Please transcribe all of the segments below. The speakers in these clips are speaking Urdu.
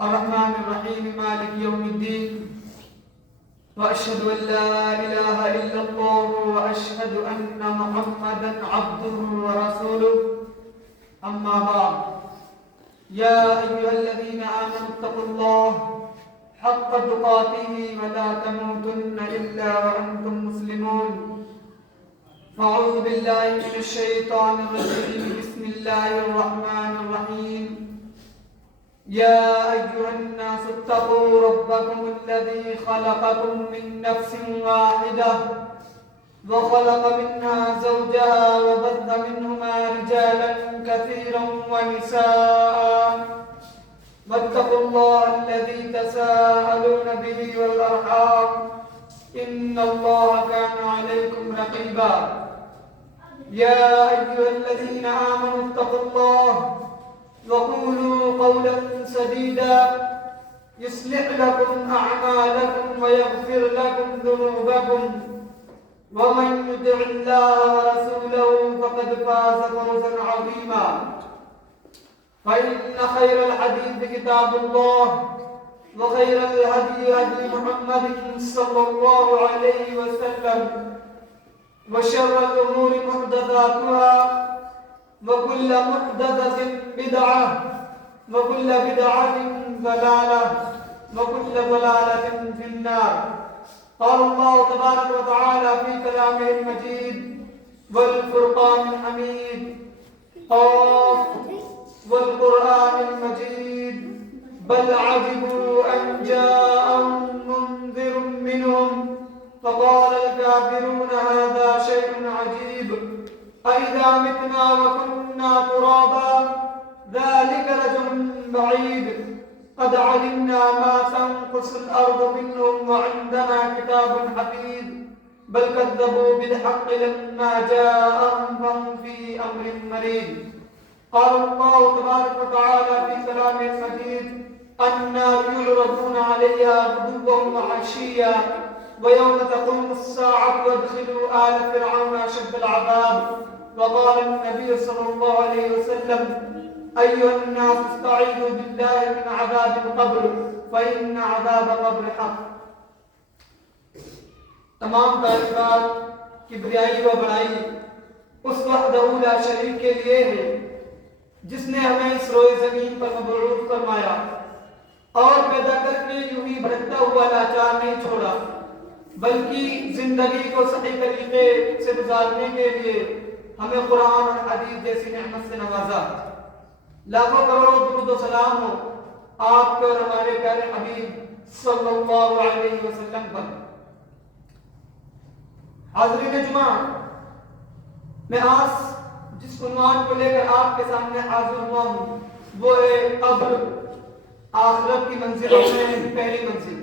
الرحمن الرحيم مالك يوم الدين وأشهد أن لا إله إلا الله وأشهد أن محمدا عبده ورسوله أما بعد يا أيها الذين آمنوا اتقوا الله حق تقاته ولا تموتن إلا وأنتم مسلمون فأعوذ بالله من الشيطان الرجيم بسم الله الرحمن الرحيم يا أيها الناس اتقوا ربكم الذي خلقكم من نفس واحدة وخلق منها زوجها وبث منهما رجالا كثيرا ونساء واتقوا الله الذي تساءلون به والأرحام إن الله كان عليكم رقيبا يا أيها الذين آمنوا اتقوا الله وقولوا قولا سديدا يصلح لكم أعمالكم ويغفر لكم ذنوبكم ومن يطع الله ورسوله فقد فاز فوزا عظيما فإن خير الحديث كتاب الله وخير الهدي هدي محمد صلى الله عليه وسلم وشر الأمور محدثاتها وكل محدثة بدعة وكل بدعة ضلالة وكل ضلالة في النار قال الله تبارك وتعالى في كلامه المجيد والفرقان الحميد قاف والقرآن المجيد بل عجبوا أن جاءهم منذر منهم فقال الكافرون هذا شيء عجيب أإذا متنا وكنا ترابا ذلك رجل بعيد قد علمنا ما تنقص الأرض منهم وعندنا كتاب حفيظ بل كذبوا بالحق لما جاءهم فهم في أمر مريض قال الله تبارك وتعالى في كلامه المجيد النار يعرضون عليها غدوا وعشيا ويوم تقوم الساعة وادخلوا آل فرعون أشد العذاب وقال النبي صلى الله عليه وسلم أيها الناس استعيذوا بالله من عذاب القبر فإن عذاب القبر حق. تمام تعریفات کبریائی و بڑائی اس وحدہ لا شریک کے لیے ہے جس نے ہمیں اس روئے زمین پر مبعوث فرمایا اور پیدا کر کے یوں ہی بھٹکتا ہوا لاچار نہیں چھوڑا بلکہ زندگی کو صحیح طریقے سے گزارنے کے لیے ہمیں قرآن اور حدیث جیسی نعمت سے نوازا. لاکھوں کروڑوں درود و سلام ہو آپ کے اور ہمارے پیارے حبیب صلی اللہ علیہ وسلم پر. حاضرین جمعہ، میں آج جس عنوان کو لے کر آپ کے سامنے حاضر ہوا ہوں وہ ہے قبر، آخرت کی منزلوں میں پہلی منزل.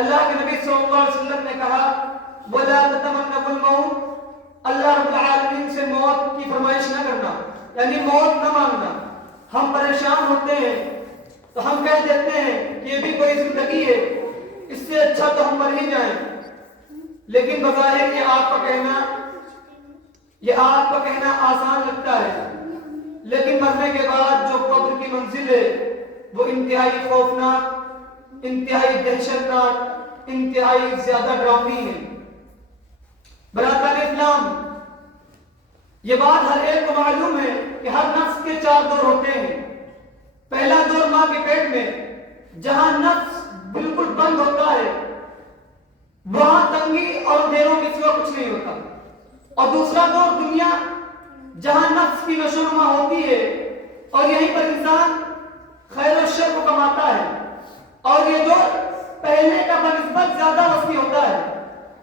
اللہ کے نبی صلی اللہ علیہ وسلم نے کہا وَلَا تَتَمَنَّوُا الْمَوْتَ، اللہ رب العالمین سے موت کی فرمائش نہ کرنا، یعنی موت نہ مانگنا. ہم پریشان ہوتے ہیں تو ہم کہہ دیتے ہیں کہ یہ بھی کوئی زندگی ہے، اس سے اچھا تو ہم مر ہی جائیں. لیکن بظاہر یہ آپ کا کہنا آسان لگتا ہے، لیکن مرنے کے بعد جو قبر کی منزل ہے وہ انتہائی خوفناک، انتہائی دہشتناک، انتہائی زیادہ ڈراؤنی ہے. برادران اسلام، یہ بات ہر ایک کو معلوم ہے کہ ہر نفس کے 4 دور ہوتے ہیں. پہلا دور ماں کے پیٹ میں جہاں نفس بالکل بند ہوتا ہے، وہاں تنگی اور اندھیروں کے سوا کچھ نہیں ہوتا. اور دوسرا دور دنیا جہاں نفس کی نشو و نما ہوتی ہے اور یہیں پر انسان خیر و شر کو کماتا ہے. اور یہ دور پہلے کا بنسبت زیادہ وسیع ہوتا ہے.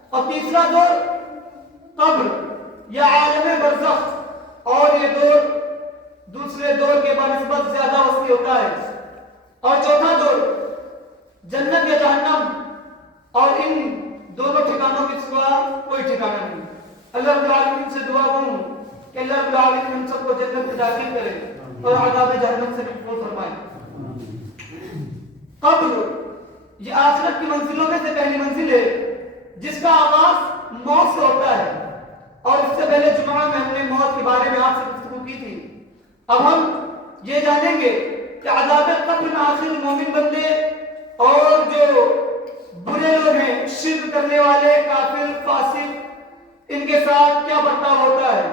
اور تیسرا دور قبر یا عالم برزخ، اور یہ دور دوسرے دور کے بنسبت زیادہ وسیع ہوتا ہے. اور چوتھا دور جنت یا جہنم، اور ان دونوں ٹھکانوں کے سوا کوئی ٹھکانہ نہیں. اللہ رب العالمین سے دعا کروں کہ اللہ رب العالمین ہم سب کو جنت میں داخل کرے اور عذاب جہنم سے محفوظ فرمائے. قبر یہ آخرت کی منزلوں میں سے پہلی منزل ہے جس کا آغاز موت سے ہوتا ہے. اور اس سے پہلے جمعہ میں ہم نے موت کے بارے میں آپ سے گفتگو کی تھی. اب ہم یہ جانیں گے کہ عذاب قبر میں آخر مومن بندے اور جو برے لوگ ہیں، شرک کرنے والے، کافر، فاسق، ان کے ساتھ کیا برتاؤ ہوتا ہے،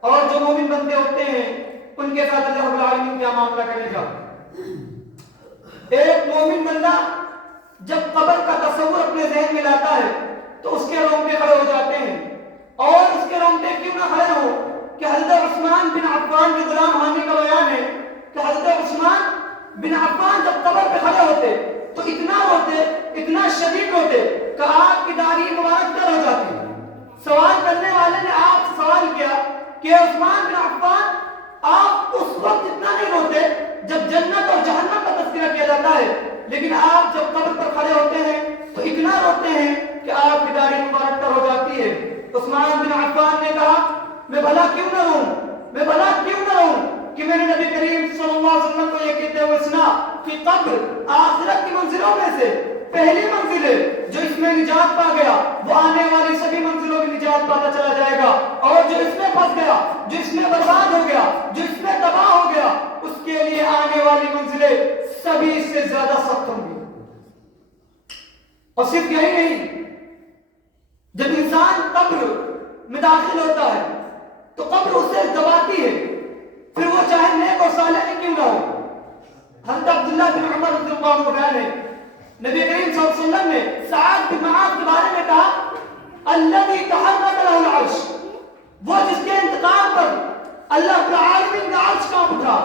اور جو مومن بندے ہوتے ہیں ان کے ساتھ اللہ رب العالمین کیا معاملہ کرے گا۔ ایک مومن بندہ جب قبر کا تصور اپنے ذہن میں لاتا ہے تو اس کے رونگٹے کھڑے ہو جاتے ہیں، اور اس کے رونگٹے کیوں نہ کھڑے ہو کہ حضرت عثمان بن عفان کے غلام ہانی کا بیان ہے کہ حضرت عثمان بن عفان جب قبر پہ کھڑے ہوتے تو اتنا روتے، اتنا شدید روتے کہ آپ کی داڑھی مبارک تر ہو جاتی۔ سوال کرنے والے نے آپ سے سوال کیا کہ عثمان بن عفان آپ اس وقت اتنا نہیں روتے جب جنت اور جہنم کا تذکرہ کیا جاتا ہے، لیکن آپ جب قبر پر کھڑے ہوتے ہیں تو اتنا روتے ہیں کہ آپ کی داڑھی مبارک تر ہو جاتی ہے۔ عثمان بن عفان نے کہا میں بھلا کیوں نہ روں، میں بھلا کیوں نہ روں کہ میں نے نبی کریم صلی اللہ علیہ وسلم کو یہ کہتے ہوئے سنا کہ قبر آخرت کی منزلوں میں سے پہلی منزل ہے، جو اس میں نجات پا گیا وہ آنے والی سبھی منزلوں کی نجات پاتا چلا جائے گا، اور جو اس میں پھنس گیا، جو اس میں برباد ہو گیا، جو اس میں تباہ ہو گیا، اس کے لیے آنے والی منزلیں سبھی سے زیادہ سخت ہوں گی۔ اور صرف یہی نہیں، جب انسان قبر میں داخل ہوتا ہے تو قبر اسے دباتی ہے، پھر وہ چاہے نیک اور صالح کیوں نہ ہو۔ حضرت عبداللہ بن عمر رضی اللہ عنہ بیان ہے، نبی کریم صلی اللہ علیہ وسلم نے سعد بن معاذ کے بارے میں کہا الذی تحرک له العرش، وہ جس کے انتقام پر اللہ رب العالمین کا عرش کانپ اٹھا،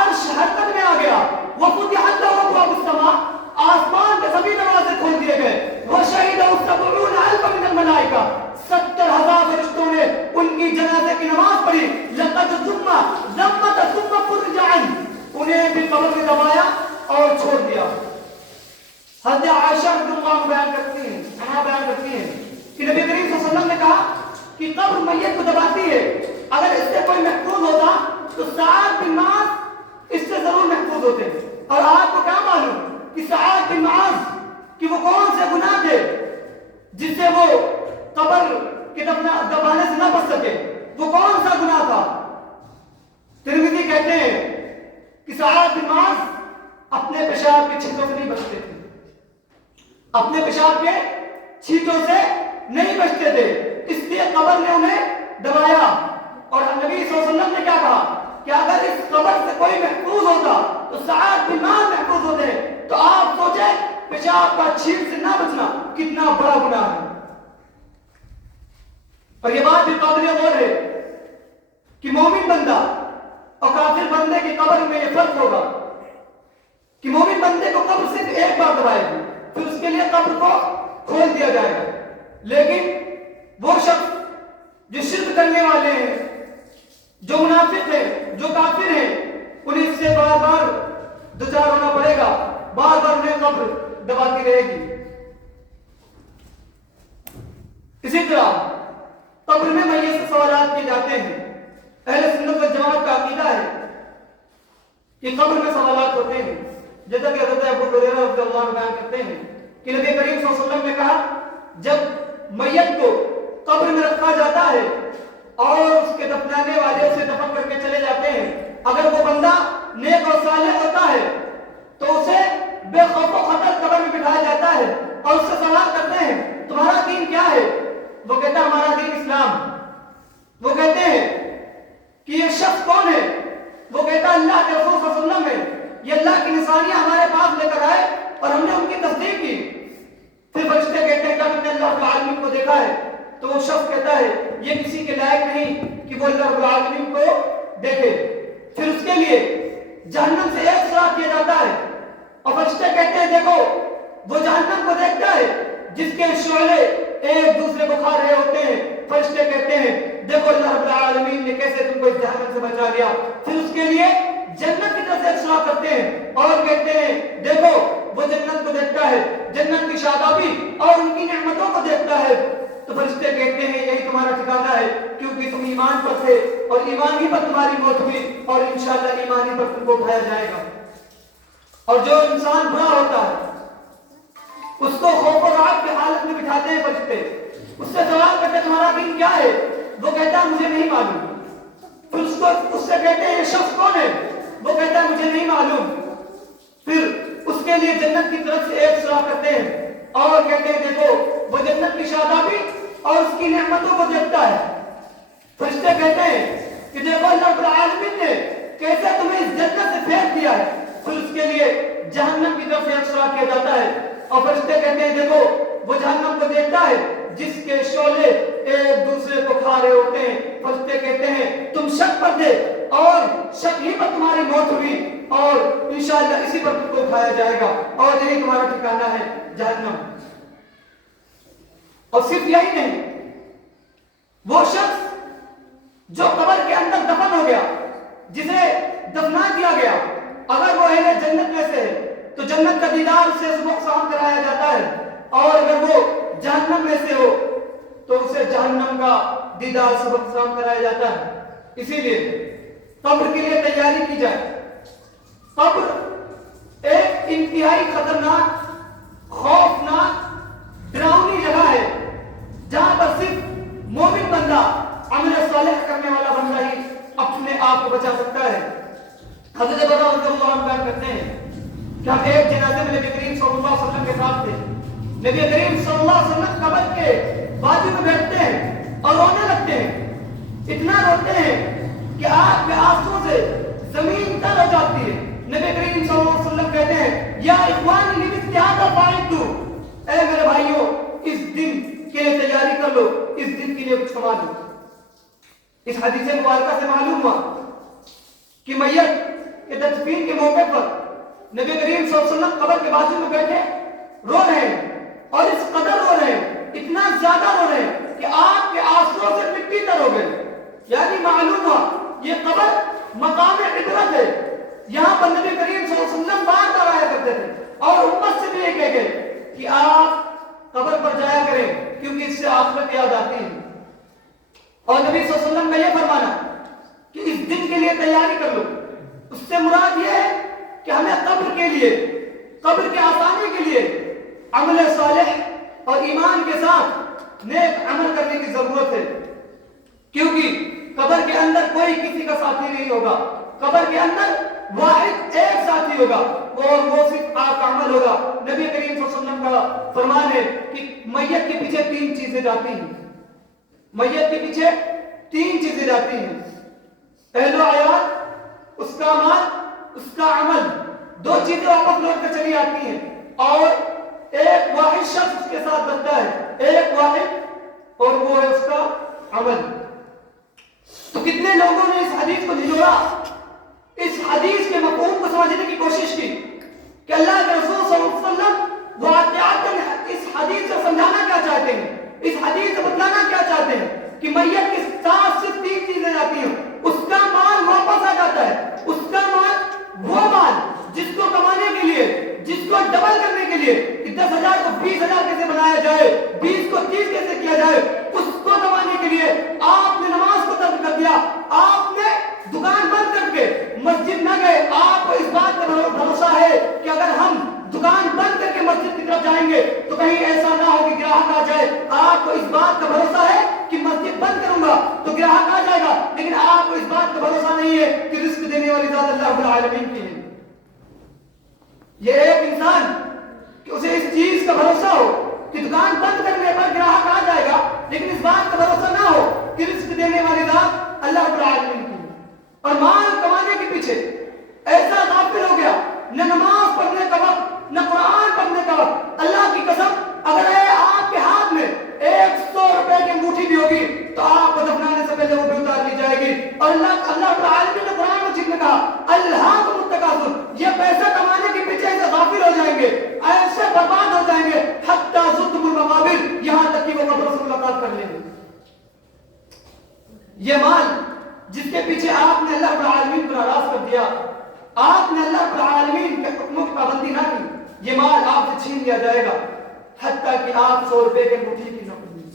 عرش حرکت میں آ گیا، وفتحت له ابواب السماء، آسمان کے سبھی دروازے کھول دیے گئے، وشہدہ 70,000 من الملائکہ، 70,000 فرشتوں نے ان کی جنازے کی نماز پڑھی، لقد ثم ضمت ثم فرج عنہ، انہیں بھی قبر میں دبایا اور چھوڑ دیا۔ حضرت عائشہ رضی اللہ عنہا بیان کرتی ہیں کہ نبی کریم صلی اللہ علیہ وسلم نے کہا کہ قبر میت کو دباتی ہے، اگر اس سے کوئی محفوظ ہوتا تو سعد بن معاذ اس سے ضرور محفوظ ہوتے۔ اور آپ کو کیا معلوم کہ سعد بن معاذ کہ وہ کون سے گناہ تھے جس سے وہ قبر کے دبانے سے نہ بچ سکے، وہ کون سا گناہ تھا؟ ترمذی کہتے ہیں کہ سعد بن معاذ اپنے پیشاب کے چھینٹوں سے نہیں بچتے تھے، اپنے پیشاب کے چھینٹوں سے نہیں بچتے تھے، اس لیے قبر نے انہیں دبایا۔ اور نبی صلی اللہ علیہ وسلم نے کیا کہا کہ اگر اس قبر سے کوئی محفوظ ہوتا تو سعد بن معاذ محفوظ ہوتے۔ تو آپ سوچیں پیشاب کا چھینٹ سے نہ بچنا کتنا بڑا گناہ ہے۔ اور یہ بات بھی قابل غور ہے کہ مومن بندہ اور کافر بندے کی قبر میں یہ فرق ہوگا کہ مومن بندے کو قبر صرف ایک بار دبائے گی، پھر اس کے لیے قبر کو کھول دیا جائے گا، لیکن وہ شخص جو شرک کرنے والے ہیں، جو منافق ہیں، جو کافر ہیں، انہیں اس سے بار بار دوچار ہونا پڑے گا، بار بار انہیں قبر دباتی رہے گی۔ اسی طرح قبر میں میت سے سوالات کیے جاتے ہیں۔ اہل سنت والجماعت کا عقیدہ ہے کہ قبر میں سوالات ہوتے ہیں، جیسا کہ حضرت ابو ہریرہ رضی اللہ عنہ بیان کرتے ہیں کہ نبی کریم صلی اللہ علیہ وسلم نے کہا جب میت کو قبر میں رکھا جاتا ہے اور اس کے دفنانے والے اسے دفن کر کے چلے جاتے ہیں، اگر وہ بندہ نیک اور صالح ہوتا ہے تو اسے بے خوف و خطر قبر میں بٹھایا جاتا ہے اور اس سے سوال کرتے ہیں تمہارا دین کیا ہے؟ وہ کہتا ہے ہمارا دین اسلام۔ وہ کہتے ہیں کہ یہ شخص کون ہے؟ وہ کہتا ہے اللہ کے رسول صلی اللہ علیہ وسلم ہے، یہ اللہ کی نشانیاں ہمارے پاس لے کر آئے اور ہم نے ان کی تصدیق کی۔ پھر فرشتے کہتے ہیں کیا تم نے اللہ رب العالمین کو دیکھا ہے؟ تو وہ شخص کہتا ہے یہ کسی کے لائق نہیں کہ وہ اللہ رب العالمین کو دیکھے۔ پھر اس کے لیے جہنم سے ایک سوراخ کیا جاتا ہے اور فرشتے کہتے ہیں دیکھو وہ جہنم کو دیکھتا ہے جس کے شعلے ایک دوسرے کو کھا رہے ہوتے ہیں۔ فرشتے کہتے ہیں دیکھو اللہ رب العالمین نے کیسے تم کو اس جہنم سے بچا لیا۔ پھر اس کے لیے جنت کی طرف سے سوراخ کرتے ہیں اور کہتے ہیں دیکھو وہ جنت کو دیکھتا ہے، جنت کی شادابی اور ان کی نعمتوں کو دیکھتا ہے۔ تو فرشتے کہتے ہیں یہی تمہارا ٹھکانہ ہے کیونکہ تم ایمان پر تھے اور ایمان ہی پر تمہاری موت ہوئی اور انشاءاللہ ایمان ہی پر تم کو اٹھایا جائے گا۔ اور جو انسان برا ہوتا ہے اس کو خوف و رعب کی حالت میں بٹھاتے ہیں فرشتے، اس سے سوال کرتے تمہارا دین کیا ہے؟ وہ کہتا ہے مجھے نہیں معلوم۔ پھر اس سے کہتے ہیں یہ شخص کون ہے؟ وہ کہتا ہے مجھے نہیں معلوم۔ پھر کے لیے جنت کی طرف سے ایک سراغ کرتے ہیں اور کہتے ہیں دیکھو وہ جنت کی شادابی اور اس کی نعمتوں کو دیکھتا ہے. فرشتے کہتے ہیں کہ دیکھو اللہ رب العالمین نے کیسے تمہیں اس جنت سے پھینک دیا ہے. پھر اس کے لیے جہنم کی طرف سے ایک سراغ کیا جاتا ہے اور فرشتے کہتے ہیں دیکھو وہ جہنم کو دیکھتا ہے جس کے شعلے ایک دوسرے کو کھا رہے ہوتے ہیں. فرشتے کہتے ہیں تم شک پر دے اور شک ہی پر تمہاری موت ہوئی اور انشاءاللہ اسی پر تم کو کھایا جائے گا اور یہی تمہارا ٹھکانہ ہے جہنم. اور صرف یہی نہیں, وہ شخص جو قبر کے اندر دفن ہو گیا, جسے دفنا دیا گیا, اگر وہ اہل جنت میں سے ہے تو جنت کا دیدار اسے صبح شام کرایا جاتا ہے, اور اگر وہ جہنم میں سے ہو تو اسے جہنم کا دیدار صبح شام کرایا جاتا ہے. اسی لیے قبر کے لیے تیاری کی جائے. قبر ایک انتہائی خطرناک, خوفناک, ڈراؤنی جگہ ہے جہاں پر صرف مومن بندہ, عمل صالح کرنے والا بندہ ہی اپنے آپ کو بچا سکتا ہے. حضرت براء رضی اللہ عنہ بیان کرتے ہیں کہ ہم ایک جنازے میں نبی کریم صلی اللہ علیہ وسلم کے ساتھ تھے. نبی کریم صلی اللہ علیہ وسلم قبر کے بازو میں بیٹھتے ہیں اور رونے لگتے ہیں. اتنا روتے ہیں کہ آپ کے آنسوں سے زمین تر ہو جاتی ہے. نبی کریم صلی اللہ علیہ وسلم کہتے ہیں یا اخوانی لمثل هذا فاعدوا, اے میرے بھائیوں اس دن کے لیے تیاری کر لو, اس دن کے لیے کچھ کما لو. اس حدیث مبارکہ سے معلوم ہوا کہ میت کے تدفین کے موقع پر نبی کریم صلی اللہ علیہ وسلم قبر کے بازو میں بیٹھے رو رہے ہیں, اور اس قدر رو رہے ہیں, اتنا زیادہ رو رہے ہیں کہ آپ کے آنسوؤں سے مٹی تر ہو گئی. یعنی معلوم ہوا یہ قبر مقام عبرت ہے. یہاں پر نبی کریم صلی اللہ علیہ وسلم بار بار آیا کرتے تھے اور امت سے بھی یہ کہہ گئے کہ آپ قبر پر جایا کریں کیونکہ اس سے آخرت یاد آتی ہے. اور نبی صلی اللہ علیہ وسلم کا یہ فرمانا کہ اس دن کے لیے تیاری کر لو, اس سے مراد یہ ہے کہ ہمیں قبر کے لیے, قبر کے آسانی کے لیے عمل صالح اور ایمان کے ساتھ نیک عمل کرنے کی ضرورت ہے. کیونکہ قبر کے اندر کوئی کسی کا ساتھی نہیں ہوگا. قبر کے اندر واحد ایک ساتھی ہوگا, وہ صرف آپ کا عمل ہوگا. نبی کریم صلی اللہ علیہ وسلم کا فرمان ہے کہ میت کے پیچھے 3 چیزیں جاتی ہیں. میت کے پیچھے 3 چیزیں جاتی ہیں, اہل و عیال, اس کا مال, اس کا عمل. 2 چیزیں واپس لوٹ کر چلی آتی ہیں اور ایک واحد شخص اس کے ساتھ بنتا ہے, ایک واحد, اور وہ ہے اس کا عمل. تو کتنے لوگوں نے اس حدیث کو جھجوڑا, اس حدیث کے مفہوم کو سمجھنے کی کوشش کی کہ اللہ کے رسول صلی اللہ علیہ وسلم واقعات اس حدیث سے سمجھانا کیا چاہتے ہیں, اس حدیث سے بتلانا کیا چاہتے ہیں کہ میت کے ساتھ صرف 3 چیزیں جاتی ہیں. اس کا مال واپس آ جاتا ہے, اس کا مال وہ مال جس کو کمانے کے لیے, جس کو ڈبل کرنے کے لیے 10,000 کو 20,000 کیسے بنایا جائے, 20 کو 30 کیسے کیا جائے, اس کو کمانے کے لیے آپ نے نماز کو ترک کر دیا, آپ نے دکان بند کر کے مسجد نہ گئے. آپ کو اس بات کا بھروسہ ہے کہ اگر ہم دکان بند کر کے مسجد کی طرف جائیں گے تو کہیں ایسا نہ ہو کہ گراہک آ جائے. آپ کو اس بات کا بھروسہ ہے کہ مسجد بند کروں گا تو گراہک آ جائے گا, لیکن آپ کو اس بات کا بھروسہ نہیں ہے کہ رزق دینے والی ذات اللہ رب العالمین کی ہے. یہ ایک انسان کہ اسے اس چیز کا بھروسہ ہو کہ دکان بند کرنے پر گراہک آ جائے گا, لیکن اس بات کا بھروسہ نہ ہو کہ رزق دینے والی ذات اللہ رب العالمین کی ہے. اور مال کمانے کے پیچھے ایسا غافل ہو گیا, نہ نماز پڑھنے کا وقت, نہ قرآن پڑھنے کا وقت. اللہ کی قسم اگر آپ کے ہاتھ میں 100 روپے کی انگوٹھی بھی ہوگی تو آپ کو دفنانے سے پہلے وہ بھی اتار لی جائے گی. اور اللہ رب العالمین نے قرآن مجید میں کہا الہاکم التکاثر, یہ پیسہ کمانے کے پیچھے ایسے غافل ہو جائیں گے, ایسے برباد ہو جائیں گے حتی زرتم المقابر, یہاں تک کہ وہ قبر سے ملاقات کر لیں گے. یہ مال جس کے پیچھے آپ نے اللہ رب العالمین کو ناراض کر دیا, آپ نے اللہ رب العالمین کے حکموں کی پابندی نہ کی, یہ مال آپ سے چھین لیا جائے گا حتیٰ کہ آپ 100 روپے کے انگوٹھی کی نہ پڑیں.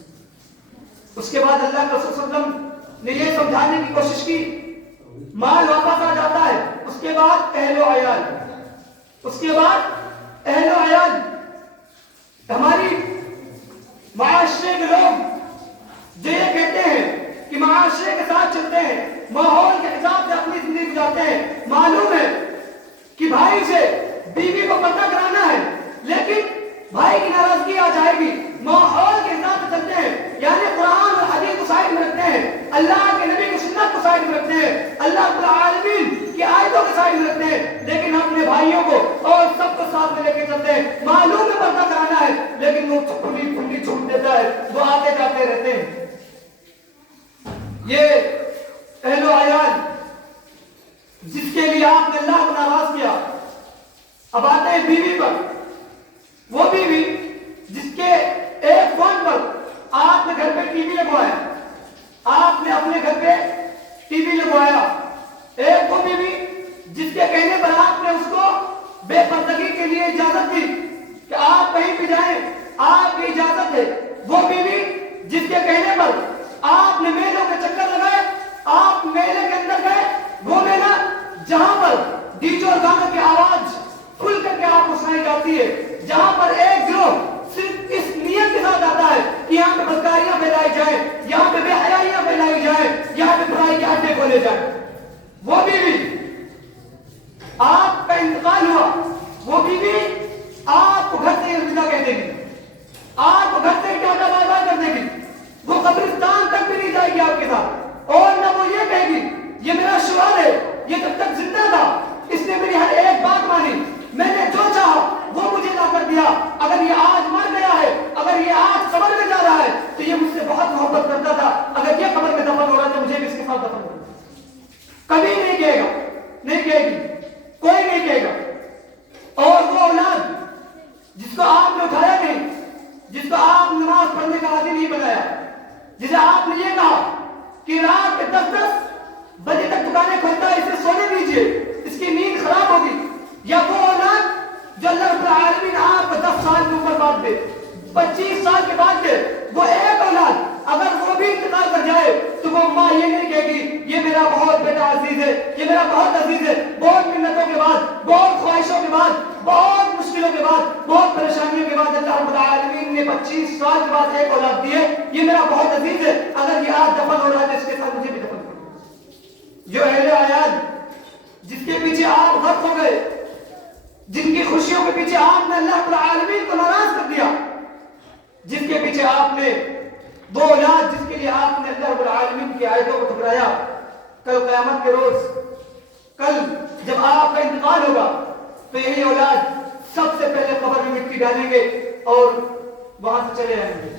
اس کے بعد اللہ کے رسول صلی اللہ علیہ وسلم نے یہ سمجھانے کی کوشش کی, مال واپس آ جاتا ہے. اس کے بعد اہل و عیال, اس کے بعد اہل و عیال. ہماری معاشرے کے لوگ جو یہ کہتے ہیں کہ معاشرے کے ساتھ چلتے ہیں, ماحول کے حساب سے اپنی زندگی گزارتے ہیں, معلوم ہے کہ بھائی سے بیوی کو پردہ کرانا بھائیوں کو اور سب کو ساتھ میں لے کے چلتے ہیں. معلوم ہے پردہ کرانا ہے لیکن وہ کھلی کھلی چھوٹ دیتا ہے, وہ آتے جاتے رہتے ہیں. یہ اہل و عیال جس کے لیے آپ نے اللہ کو ناراض کیا. اب آتے ہیں بیوی پر. وہ بیوی جس کے ایک فون پر آپ نے گھر پہ ٹی وی لگوایا, آپ نے اپنے گھر پہ ٹی وی لگوایا. ایک وہ بیوی جس کے کہنے پر آپ نے اس کو بے پردگی کے لیے اجازت دی کہ آپ کہیں بھی جائیں آپ کی اجازت ہے. وہ بیوی جس کے کہنے پر آپ نے میلوں کے چکر لگائے, آپ میلے کے اندر گئے. وہ میلہ جہاں پر ڈی جے اور گانوں کی آواز کھل کر کے آپ کو سنائی جاتی ہے, جہاں پر ایک گروہ صرف اس نیت کے ساتھ آتا ہے کہ یہاں پہ بدکاریاں پھیلائی جائیں, یہاں پہ بے حیائیاں پھیلائی جائیں, یہاں پہ برائی کے اڈے کھولے جائیں. وہ بیوی آپ کا انتقال ہوا, وہ بیوی آپ کو گھر سے الوداع کہہ دے گی, آپ کو گھر سے ٹاٹا بائے بائے کر دے گی. وہ قبرستان تک بھی نہیں جائے گی آپ کے ساتھ, اور نہ وہ یہ کہے گی یہ میرا شوہر ہے, یہ جب تک زندہ تھا اس نے میری ہر ایک بات مانی, میں نے جو چاہا وہ مجھے لا کر دیا. اگر یہ آج مر گیا ہے, اگر یہ آج قبر میں جا رہا ہے تو یہ مجھ سے بہت محبت کرتا تھا. اگر یہ قبر میں دفن ہو رہا ہے تو مجھے بھی اس کے ساتھ دفن ہونا. کبھی نہیں کہے گا, نہیں کہے گی, کوئی نہیں کہے گا. اور وہ اولاد جس کو آپ نے اٹھایا نہیں, جس کو آپ نماز پڑھنے کا عادی نہیں بنایا, جسے آپ نے یہ کہا کہ رات کے 10 بجے تک دکانیں کھولتا ہے, اسے سونے دیجیے, اس کی نیند خراب ہوگی. یا وہ اولاد جو اللہ رب العالمین آپ کو 10 سال کے اوپر بعد دے, 25 سال کے بعد دے, وہ ایک اولاد اگر وہ بھی انتقال کر جائے تو وہ ماں یہ نہیں کہے گی یہ میرا بہت بیٹا عزیز ہے, یہ میرا بہت عزیز ہے. بہت منتوں کے بعد, بہت خواہشوں کے بعد, بہت مشکلوں کے بعد, بہت پریشانیوں کے بعد اللہ رب العالمین نے 25 سال کے بعد ایک اولاد دی ہے, یہ میرا بہت عزیز ہے. اگر یہ آج دفن ہو رہا ہے تو اس کے ساتھ مجھے بھی دفن کرو. جو اہل عیال جس کے پیچھے آپ غرق ہو گئے, جن کی خوشیوں کے پیچھے آپ نے اللہ رب العالمین کو ناراض کر دیا, جس کے پیچھے آپ نے وہ اولاد جس کے لیے آپ نے اللہ رب العالمین کی آیتوں کو ٹھکرایا, کل قیامت کے روز, کل جب آپ کا انتقال ہوگا تو یہی اولاد سب سے پہلے قبر میں مٹی ڈالیں گے اور وہاں سے چلے آئیں گے.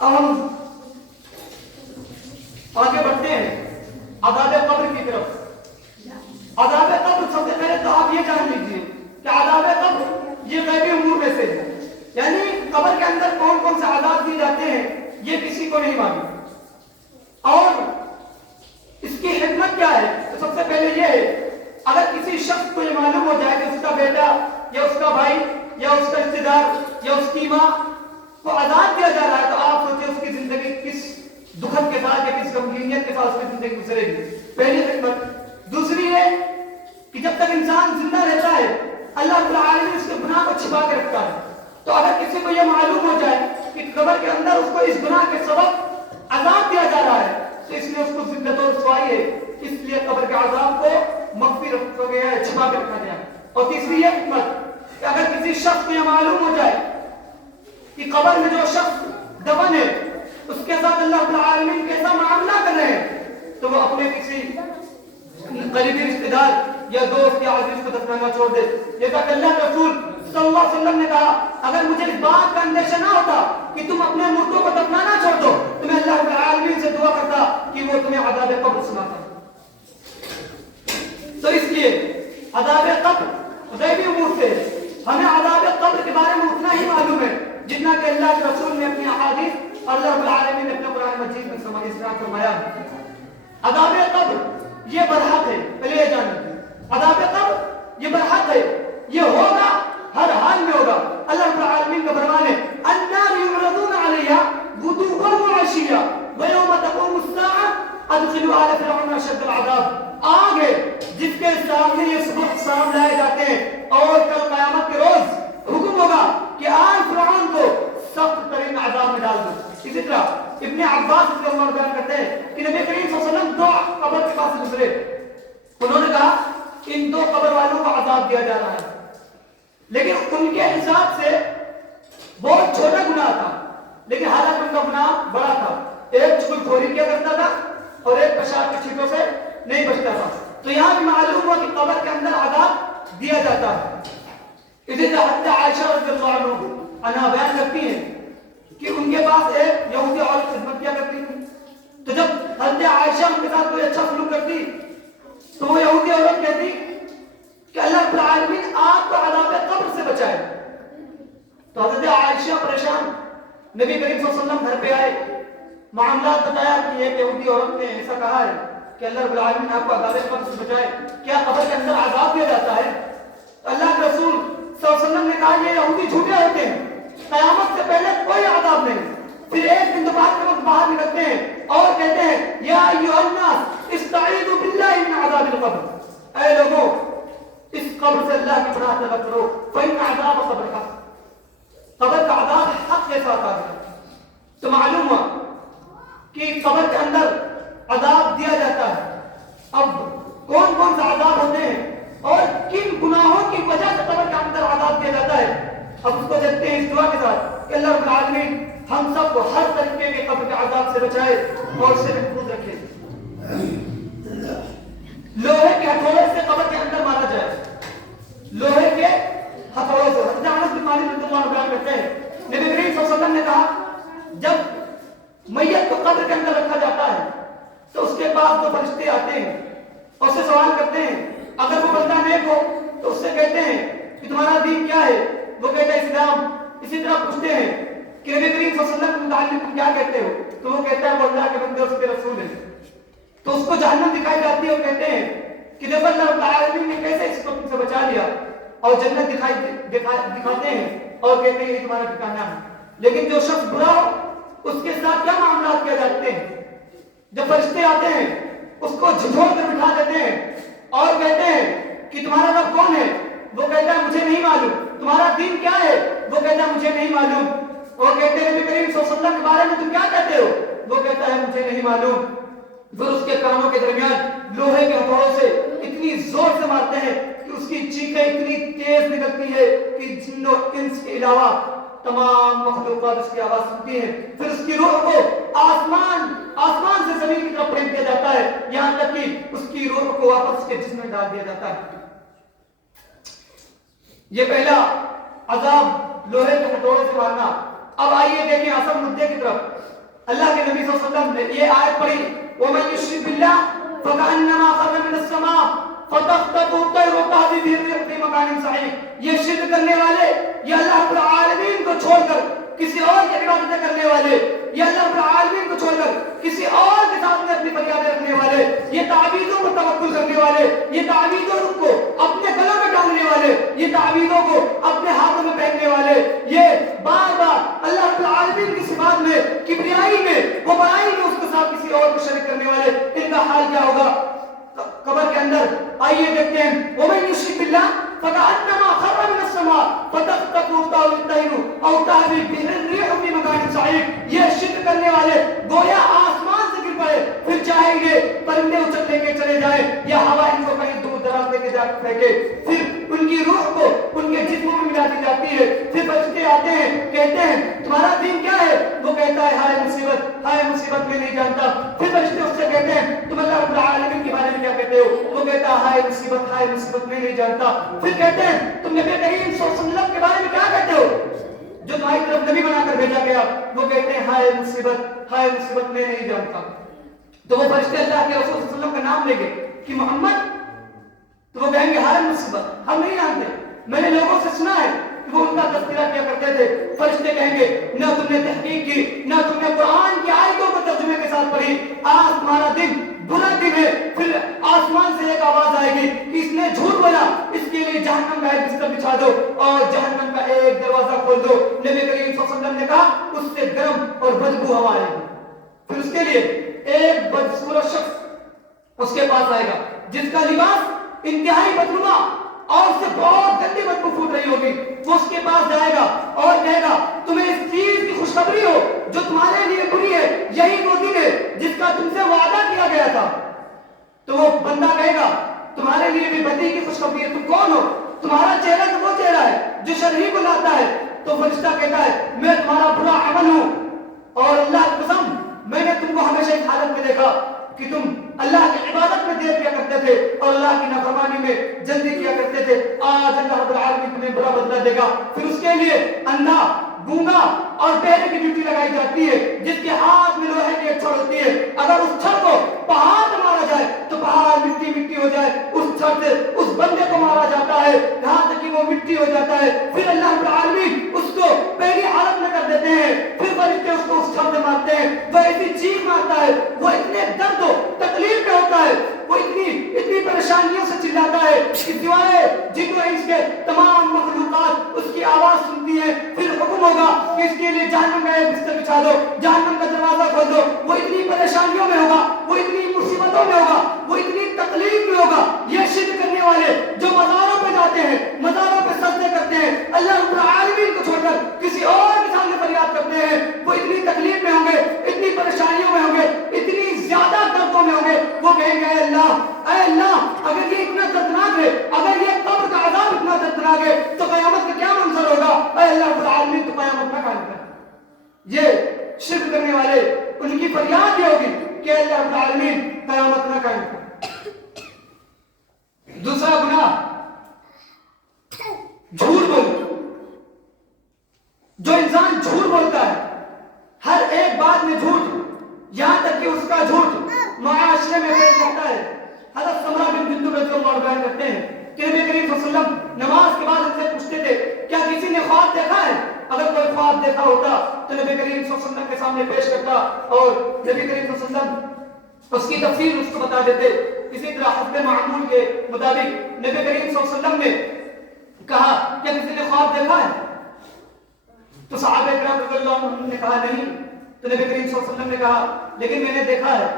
اب ہم آگے بڑھتے ہیں عذاب قبر کی طرف. عذاب قبر سب سے پہلے تو آپ یہ جان لیجیے کہ عذاب قبر یہ غیبی امور میں سے ہے, یعنی قبر کے اندر کون کون سے عذاب دیے جاتے ہیں یہ کسی کو نہیں معلوم. اور اس کی حکمت کیا ہے؟ تو سب سے پہلے یہ ہے, اگر کسی شخص کو یہ معلوم ہو جائے کہ اس کا بیٹا یا اس کا بھائی یا اس کا رشتے دار یا اس کی ماں کو عذاب دیا جا رہا ہے, تو آپ سوچیں اس کی زندگی کس دکھت کے ساتھ یا کس غمگینیت کے ساتھ اس کی زندگی گزرے گی. پہلی حکمت. دوسری ہے کہ جب تک انسان زندہ رہتا ہے اللہ رب العالمین اس کے گناہ کو چھپا کے رکھتا ہے. تو اگر کسی کو یہ معلوم ہو جائے کہ قبر کے اندر اس کو اس گناہ کے سبب عذاب دیا جا رہا ہے تو اس لیے اس کو ذلت و رسوائی ہے, اس لیے قبر کے عذاب کو مخفی رکھا گیا ہے, چھپا کے رکھا گیا ہے. اور تیسری یہ حکمت کہ اگر کسی شخص کو یہ معلوم ہو جائے کہ قبر میں جو شخص دفن ہے اس کے ساتھ اللہ رب العالمین کیسا معاملہ کر رہے ہیں, تو وہ اپنے کسی قریبی رشتے دار یا دوست یا عزیز کو دفنانا چھوڑ دے. یہ کہ اللہ کے رسول صلی اللہ علیہ وسلم نے کہا اگر مجھے اس بات کا اندیشہ نہ ہوتا کہ تم اپنے مردوں کو دفنانا چھوڑ دو تو میں اللہ رب العالمین سے دعا کرتا کہ وہ تمہیں عذاب قبر سناتا. تو اس لیے عذاب قبر غیبی امور سے, ہمیں عذاب قبر کے بارے میں اتنا ہی معلوم ہے جتنا کہ اللہ کے رسول نے اپنی احادیث اور اللہ رب العالمین نے اپنے قرآن مجید میں فرمایا. عذاب قبر یہ برحق ہے, پہلے یہ جان لیجیے. عذاب قبر یہ برحق ہے, یہ ہوگا, ہر حال میں ہوگا. اللہ رب العالمین کا فرمان ہے النار یعرضون علیہا غدوا وعشیا ویوم تقوم الساعة ادخلوا آل فرعون اشد العذاب. آگ ہے جس کے سامنے یہ صبح شام لائے جاتے ہیں, اور کل قیامت کے روز حکم ہوگا کہ آل فرعون کو سخت ترین عذاب میں ڈال دو. اسی طرح ابن عباس رضی اللہ عنہ بیان کرتے ہیں کہ نبی کریم صلی اللہ علیہ وسلم دو قبر کے پاس گزرے, انہوں نے کہا ان دو قبر والوں کو عذاب دیا جا رہا ہے, لیکن ان کے حساب سے بہت چھوٹا گناہ تھا, لیکن حالانکہ ان کا گناہ بڑا تھا. ایک چغل خوری کیا کرتا تھا اور ایک پیشاب کے چھینٹوں سے نہیں بچتا تھا. تو یہاں بھی معلوم ہوا کہ قبر کے اندر عذاب دیا جاتا ہے. اسی طرح حضرت عائشہ رضی اللہ عنہا بیان کرتی ہیں کہ ان کے پاس ایک یہودی عورت خدمت کیا کرتی تھی. تو جب حضرت عائشہ ان کے ساتھ کوئی اچھا سلوک کرتی تو وہ یہودی عورت کہتی کہ اللہ رب العالمین آپ کو عذاب قبر سے بچائے. تو حضرت عائشہ پریشان نبی کریم صلی اللہ علیہ وسلم گھر پہ آئے, معاملات بتایا کہ ایک یہودی عورت نے ایسا کہا ہے کہ اللہ رب العالمین آپ کو عذاب قبر سے بچائے, کیا قبر کے اندر عذاب دیا جاتا ہے؟ اللہ کے رسول صلی اللہ علیہ وسلم نے کہا یہ یہودی جھوٹے ہوتے ہیں, قیامت سے پہلے کوئی عذاب نہیں. پھر ایک دن دوپہر کے وقت باہر نکلتے ہیں اور کہتے ہیں یا ایھا الناس استعیذوا باللہ من عذاب القبر, اے لوگوں اس قبر سے اللہ کی پناہ طلب کرو, فإن عذاب قبر حق, قبر کا عذاب حق کے ساتھ آ گیا. تو معلوم ہوا کہ قبر کے اندر عذاب دیا جاتا ہے. اب کون کون سے عذاب ہوتے ہیں اور کن گناہوں کی وجہ سے قبر کے اندر عذاب دیا جاتا ہے, اب اس کو دیکھتے ہیں اس دعا کے ساتھ کہ اللہ رب العالمین ہم سب کو ہر طریقے کے قبر کے عذاب سے بچائے اور سے محفوظ رکھے. لوہے کے ہتھوڑے سے قبر کے اندر مارا جائے, لوہے کے ہتھوڑے سے. حضرت انس بن مالک رضی اللہ عنہ بیان کرتے ہیں نبی کریم صلی اللہ علیہ وسلم نے کہا جب میت کو قبر کے اندر رکھا جاتا ہے تو اس کے پاس دو فرشتے آتے ہیں اور اسے سوال کرتے ہیں, اگر وہ بندہ نیک ہو تو اس سے کہتے ہیں کہ تمہارا دین کیا ہے, وہ کہتا ہے اسلام. اسی طرح پوچھتے ہیں کہ نبی کریم صلی اللہ علیہ وسلم کے متعلق تم کیا کہتے ہو, تو وہ کہتا ہے وہ اللہ کے بندے اور اس کے رسول ہیں. تو اس کو جہنم دکھائی جاتی ہے اور کہتے ہیں کہ دیکھو اللہ رب العالمین نے کیسے اس کو تم سے بچا لیا, اور جنت دکھاتے ہیں اور کہتے ہیں یہ تمہارا ٹھکانہ ہے. لیکن جو شخص برا ہو اس کے ساتھ کیا معاملات کیا جاتے ہیں, جب فرشتے آتے ہیں اس کو جھنجھوڑ کر بٹھا دیتے ہیں اور کہتے ہیں کہ تمہارا رب کون ہے, وہ کہتا ہے مجھے نہیں معلوم. تمہارا دین کیا ہے, وہ کہتا ہے مجھے نہیں معلوم. اور کہتے ہیں نبی کریم صلی اللہ علیہ وسلم کے بارے میں تم کیا کہتے ہو, وہ کہتا ہے مجھے نہیں معلوم. پھر اس کے کانوں کے درمیان لوہے کے ہتھوڑوں سے اتنی زور سے مارتے ہیں کہ اس کی چیخیں اتنی تیز نکلتی ہے کہ جن و انس کے علاوہ تمام مخلوقات اس کی آواز سنتی ہیں. پھر اس کی روح کو آسمان سے زمین کی طرف پھینک دیا جاتا ہے, یہاں تک کہ اس کی روح کو واپس اس کے جسم میں ڈال دیا جاتا ہے. یہ پہلا عذاب لوہے کے ہتھوڑے سے مارنا. اب آئیے دیکھیں اصل مدعے کی طرف. اللہ کے نبی صلی اللہ علیہ وسلم نے یہ آیت پڑھی وَمَن يُشْرِكْ بِاللَّهِ فَكَأَنَّمَا خَرَّ مِنَ السَّمَاءِ فَتَخْطَفُهُ الطَّيْرُ وَتَهْوِي بِهِ الرِّيحُ فِي مَكَانٍ صَحِيحٍ. یہ شرک کرنے والے, یہ اللہ رب العالمین کو چھوڑ کر کسی اور کی عبادتیں کرنے والے, یہ اللہ رب العالمین کو چھوڑ کر کسی اور کے ساتھ میں اپنی فریادیں رکھنے والے, یہ تعویذوں پر توکل کرنے والے, یہ تعویذوں کو اپنے گلوں میں ڈالنے والے, یہ تعویذوں کو اپنے ہاتھوں میں پہننے والے, یہ بار بار اللہ رب العالمین کی صفات میں, کبریائی میں, وہ بڑائی میں اس کے ساتھ کسی اور کو شریک کرنے والے, ان کا حال کیا ہوگا قبر کے اندر. آئیے دیکھتے ہیں وَمَن يُشْرِكْ بِاللَّهِ فَكَأَنَّمَا خَرَّ مِنَ السَّمَاءِ فَتَخْطَفُهُ الطَّيْرُ أَوْ تَهْوِي بِهِ الرِّيحُ فِي مَكَانٍ صَحِيحٍ. یہ شرک کرنے والے گویا آسمان سے گر پڑے, پھر چاہے یہ پرندے اچھل لے کے چلے جائیں یا ہوا ان کو کہیں دور دراز لے کے جا کے پھینکے, پھر ان کی روح کو ان کے جسموں میں ملا دی جاتی ہے. پھر فرشتے آتے ہیں کہتے ہیں تمہارا دین کیا ہے, وہ کہتا ہے ہائے مصیبت میں نہیں جانتا. پھر فرشتے اس سے کہتے ہیں تم اللہ رب العالمین کے بارے میں کیا کہتے ہو, وہ کہتا ہے ہائے مصیبت میں نہیں جانتا. پھر کہتے ہیں تم نبی کریم صلی اللہ علیہ وسلم کے بارے میں کیا کہتے ہو, جو تمہاری طرف نبی بنا کر بھیجا گیا, وہ کہتے ہیں ہائے مصیبت میں نہیں جانتا. تو وہ فرشتے اللہ کے رسول صلی اللہ علیہ وسلم کا نام لیں گے کہ محمد, تو وہ کہیں گے ہائے مصیبت ہم نہیں جانتے, میں نے لوگوں سے سنا ہے کہ وہ ان کا تذکرہ کیا کرتے تھے. فرشتے کہیں گے نہ تم نے تحقیق کی, نہ تم نے قرآن کی آیتوں کو ترجمے کے ساتھ پڑھی, آج تمہارا دن برا دن ہے. پھر آسمان سے ایک آواز آئے گی کہ اس نے جھوٹ بولا, اس کے لیے جہنم کا ایک بستر بچھا دو اور جہنم کا ایک دروازہ کھول دو. نبی کریم صلی اللہ علیہ وسلم نے کہا اس سے گرم اور بدبو ہوا آئے گی. پھر اس کے لیے ایک بدصورت شخص اس کے پاس آئے گا جس کا لباس انتہائی بدنما اور اس سے بہت گندی بدبو پھوٹ رہی ہوگی. وہ اس کے پاس جائے گا اور کہے گا تمہیں اس چیز کی خوشخبری ہو جو تمہارے لیے بری ہے, یہی وہ دن ہے جس کا تم سے وعدہ کیا گیا تھا. تو وہ بندہ کہے گا تمہارے لیے بھی بدی کی خوشخبری ہے, تم کون ہو, تمہارا چہرہ تو وہ چہرہ ہے جو شرعی کو لاتا ہے. تو فرشتہ کہتا ہے میں تمہارا برا عمل ہوں اور اللہ کی قسم میں نے تم کو ہمیشہ اس حالت میں دیکھا کہ تم اللہ کی عبادت میں دیر کیا کرتے تھے اور اللہ کی نافرمانی میں جلدی کیا کرتے تھے، آج اللہ رب العالمین تمہیں بڑا بدلہ دے گا۔ پھر اس کے لیے اندھا، گونگا اور بہرے کی ڈیوٹی لگائی جاتی ہے، جس کے ہاتھ میں لوہے کی ایک چھڑ ہوتی ہے، اگر اس چھڑ کو پہاڑ سے مارا جائے تو پہاڑ مٹی مٹی ہو جائے، اس چھڑ سے اس بندے کو مارا جاتا ہے یہاں تک کہ وہ مٹی ہو جاتا ہے۔ پھر اللہ رب العالمین اس کو پہلی حالت میں کر دیتے ہیں، پھر فرشتے اس کو اس چھڑ سے مارتے ہیں، وہ ایسی چیخ مارتا ہے، وہ اتنے درد و تکلیف میں ہوتا ہے، وہ اتنی پریشانیوں سے چلاتا ہے کہ سوائے جن و انس کے تمام مخلوقات اس کی آواز سنتی ہیں۔ پھر حکم ہوگا کہ اس کے لیے جہنم کا ایک بستر بچھا دو، جہنم کا دروازہ کھول دو، وہ اتنی پریشانیوں میں ہوگا، وہ اتنی مصیبتوں میں ہوگا، وہ اتنی تکلیف میں ہوگا۔ یہ شرک کرنے والے جو مزاروں پہ جاتے ہیں، مزاروں پہ سجدے کرتے ہیں، اللہ رب العالمین کو چھوڑ کر کسی اور کے سامنے فریاد کرتے ہیں، وہ اتنی تکلیف میں ہوں گے، اتنی پریشانیوں میں ہوں گے، اتنی زیادہ دردوں میں ہوں گے، وہ کہیں گے اے اللہ اگر یہ اتنا دردناک ہے، اگر یہ قبر کا عذاب اتنا دردناک ہے تو قیامت کا کیا منظر ہوگا؟ اے اللہ رب العالمین تو قیامت نہ قائم کر۔ یہ شرک کرنے والے ان کی فریاد یہ ہوگی کہ اے اللہ رب العالمین قیامت نہ قائم کر۔ دوسرا گناہ جھوٹ بولنا۔ جو انسان جھوٹ بولتا ہے، ہر ایک بات میں جھوٹ، یہاں تک کہ اس کا جھوٹ معاشرے میں پیش کرتا ہے۔ حضرت سمرہ بن جندب رضی اللہ عنہ بیان کرتے ہیں کہ نبی کریم صلی اللہ علیہ وسلم نماز کے بعد ان سے پوچھتے تھے کیا کسی نے خواب دیکھا ہے؟ اگر کوئی خواب دیکھا ہوتا تو نبی کریم صلی اللہ علیہ وسلم کے سامنے پیش کرتا اور نبی کریم صلی اللہ علیہ وسلم اس کی تفسیر اس کو بتا دیتے۔ اسی طرح حسب معمول کے مطابق نبی کریم صلی اللہ علیہ وسلم نے کہا کیا کسی نے خواب دیکھا ہے؟ تو صحابہ کرام رضی اللہ عنہم نے کہا نہیں۔ تو نبی کریم صلی اللہ علیہ وسلم نے کہا لیکن میں نے دیکھا ہے۔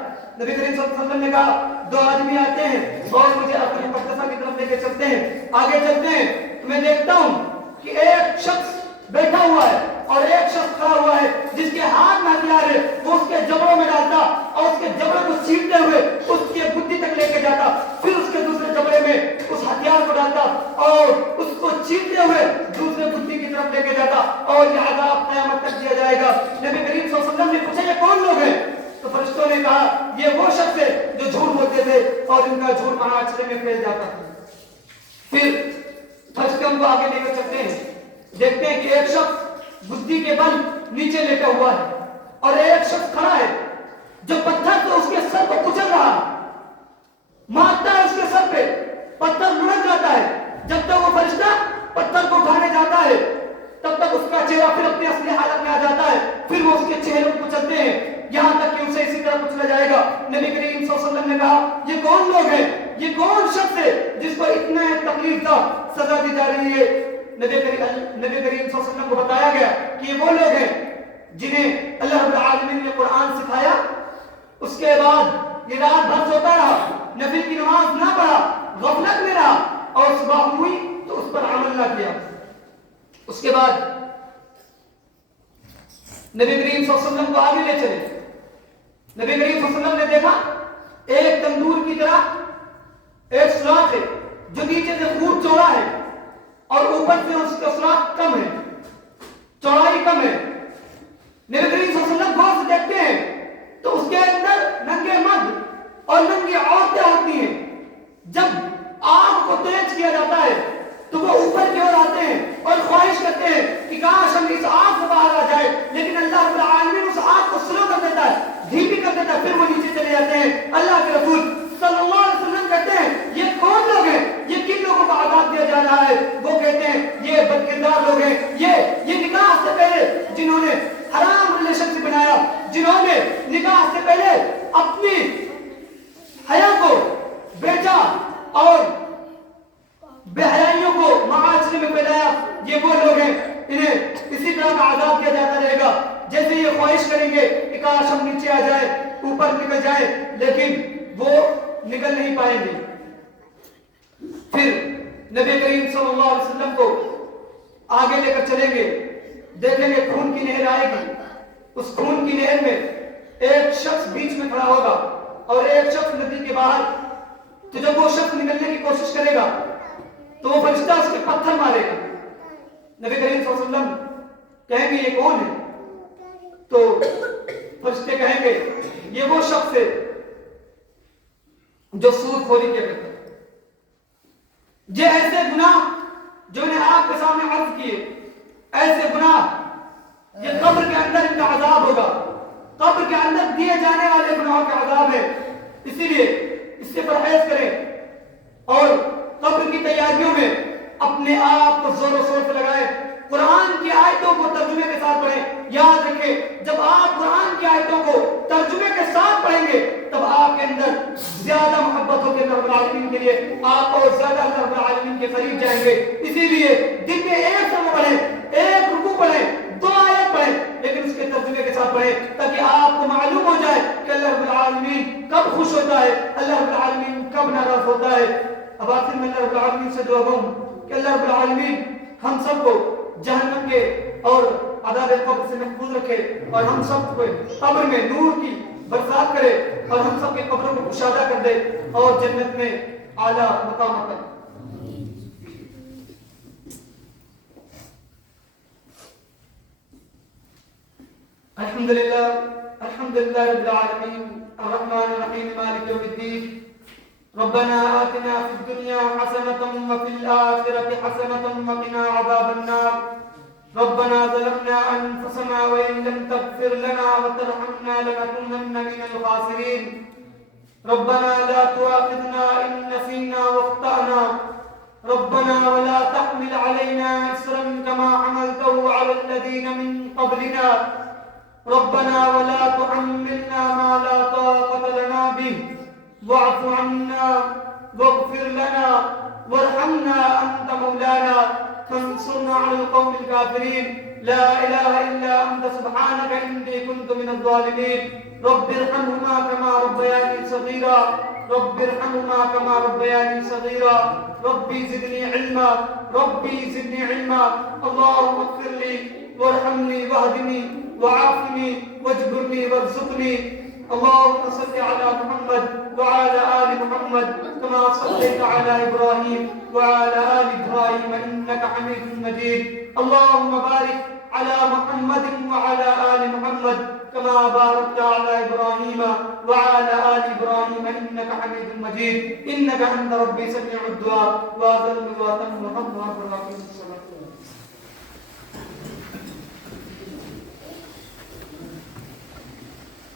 نبی کریم صلی اللہ علیہ وسلم نے کہا دو آدمی آتے ہیں اور مجھے اپنی مقدسہ کی طرف لے کے چلتے ہیں، آگے چلتے ہیں تو میں دیکھتا ہوں کہ ایک شخص بیٹھا ہوا ہے اور ایک شخص کھڑا ہوا ہے جس کے ہاتھ میں ہتھیار ہے، وہ اس کے جبڑوں میں ڈالتا اور اس کے جبڑوں کو چیرتے ہوئے اس کے گدی تک لے کے جاتا، پھر اس کے دوسرے جبڑے میں اس ہتھیار کو ڈالتا اور اس کو چیرتے ہوئے دوسرے گدی کی طرف لے کے جاتا اور یہ عذاب قیامت تک دیا جائے گا۔ نبی کریم صلی اللہ علیہ وسلم نے پوچھا یہ کون لوگ ہیں؟ تو فرشتوں نے کہا یہ وہ شخص ہے جو جھوٹ بولتے تھے اور ان کا جھوٹ معاشرے میں پھیل جاتا تھا۔ پھر فرشتے ان کو آگے لے کر چلتے ہیں، دیکھتے ہیں کہ ایک شخص گدی کے بل نیچے لیٹا ہوا ہے اور ایک شخص کھڑا ہے جو پتھر سے اس کے سر کو کچل رہا، مارتا ہے اس کے سر پہ، پتھر لڑک جاتا ہے۔ جب تک وہ فرشتہ پتھر کو اٹھانے جاتا ہے تب تک اس کا چہرہ پھر اپنی اصلی حالت میں آ جاتا ہے، پھر وہ اس کے چہرے کو کچلتے ہیں یہاں تک کہ اسے اسی طرح کچلا جائے گا۔ نبی کریم صلی اللہ علیہ وسلم نے کہا یہ کون لوگ ہیں، یہ کون شخص ہے جس کو اتنا تکلیف دہ سزا دی جا رہی ہے؟ نبی کریم صلی اللہ علیہ وسلم کو بتایا گیا کہ یہ وہ لوگ ہیں جنہیں اللہ رب العالمین نے قرآن سکھایا، اس کے بعد یہ رات بھر سوتا رہا، نبی کی نماز نہ پڑھا، غفلت میں رہا اور صبح ہوئی تو اس پر عمل نہ کیا۔ اس کے بعد نبی کریم صلی اللہ علیہ وسلم کو آگے لے چلے۔ نبی کریم صلی اللہ علیہ وسلم نے دیکھا ایک تندور کی طرح ایک سوراخ ہے جو نیچے سے خوب چوڑا ہے اور اوپر سے اس کا سوراخ کم ہے، چوڑائی کم ہے۔ نبی کریم صلی اللہ علیہ وسلم غور سے دیکھتے ہیں تو اس کے اندر ننگے مرد اور ننگی عورتیں ہوتی ہیں۔ جب آگ کو تیز کیا جاتا ہے تو وہ اوپر کی اور آتے ہیں اور خواہش کرتے ہیں کہ کاش ہم اس آگ سے باہر آ جائے، لیکن اللہ رب العالمین اس آگ کو سلو کر دیتا ہے، دھیمی کر دیتا ہے، پھر وہ نیچے چلے جاتے ہیں۔ اللہ کے رسول صلی اللہ علیہ وسلم کہتے ہیں یہ کون لوگ ہیں، یہ کن لوگوں کو عذاب دیا جا رہا ہے؟ وہ کہتے ہیں یہ بدکردار لوگ ہیں، یہ نکاح سے پہلے جنہوں نے حرام ریلیشن سے بنایا، جنہوں نے نکاح سے پہلے اپنی حیا کو بیچا اور بے حیائیوں کو معاشرے میں پھیلایا، یہ وہ لوگ ہیں، انہیں اسی طرح کا عذاب دیا جاتا رہے گا جیسے یہ خواہش کریں گے کہ کاش ہم نیچے آ جائیں، اوپر نکل جائیں، لیکن وہ نکل نہیں پائیں گے۔ پھر نبی کریم صلی اللہ علیہ وسلم کو آگے لے کر چلیں گے، دیکھیں گے خون کی نہر آئے گی، اس خون کی نہر میں ایک شخص بیچ میں کھڑا ہوگا اور ایک شخص ندی کے باہر، تو جب وہ شخص نکلنے کی کوشش کرے گا تو وہ فرشتہ اس کے پتھر مارے گا۔ نبی کریم صلی اللہ علیہ وسلم کہیں گے یہ کون ہے؟ تو فرشتے کہیں گے یہ وہ شخص ہے جو سود خوری کیا کرتا ہے. یہ ایسے گناہ جو نے آپ کے سامنے عرض کیے، ایسے گناہ یہ قبر کے اندر ان کا عذاب ہوگا، قبر کے اندر دیے جانے والے گناہوں کا عذاب ہے. اسی لیے اس سے پرہیز کریں اور قبر کی تیاریوں میں اپنے آپ کو زور و شور سے لگائیں. قرآن کی آیتوں کو ترجمے کے ساتھ پڑھیں. یاد رکھیں جب آپ قرآن کی آیتوں کو ترجمے کے ساتھ پڑھیں گے تب آپ کے اندر زیادہ محبت ہوگی اللہ رب العالمین کے لیے، آپ اور زیادہ اللہ رب العالمین کے قریب جائیں گے. اسی لیے دن میں ایک سمے پڑھیں، ایک رکوع پڑھیں، 2 آیت پڑھیں، لیکن اس کے ترجمے کے ساتھ پڑھیں تاکہ آپ کو معلوم ہو جائے کہ اللہ رب العالمین کب خوش ہوتا ہے، اللہ رب العالمین کب ناراض ہوتا ہے. اب آخر میں اللہ رب العالمین سے دعا کروں کہ اللہ رب العالمین ہم سب کو جہنم کے اور عذاب قبر سے محفوظ رکھے اور ہم سب کو قبر میں نور کی برسات کرے اور ہم سب کے قبروں کو کشادہ کر دے اور جنت میں اعلیٰ مقام عطا. الحمدللہ الحمدللہ رب العالمین الرحمن الرحیم مالک یوم الدین. ربنا آتنا في الدنيا حسنة وفي الآخرة حسنة وقنا عذاب النار. ربنا ظلمنا أنفسنا وإن لم تغفر لنا وترحمنا لنكونن من الخاسرين. ربنا لا تؤاخذنا إن نسينا واخطأنا. ربنا ولا تحمل علينا إصرا كما حملته على الذين من قبلنا. ربنا ولا تحملنا ما لا طاقة لنا به. واعف عنا واغفر لنا وارحمنا أنت مولانا فانصرنا على القوم الكافرين. لا إله إلا أنت سبحانك إني كنت من الظالمين. رب ارحمهما كما ربياني صغيرا. رب ارحمهما كما ربياني صغيرا. ربي زدني علما. ربي زدني علما. اللهم اغفر لي وارحمني واهدني وعافني واجبرني وارزقني. اللهم صل على محمد وعلى آل محمد كما صليت على إبراهيم وعلى آل إبراهيم إنك حميد مجيد. اللهم بارك على محمد وعلى آل محمد كما باركت على إبراهيم وعلى آل إبراهيم إنك حميد مجيد. إنك أنت ربي سميع الدعاء وأذل وأتم وحمد وأكبر.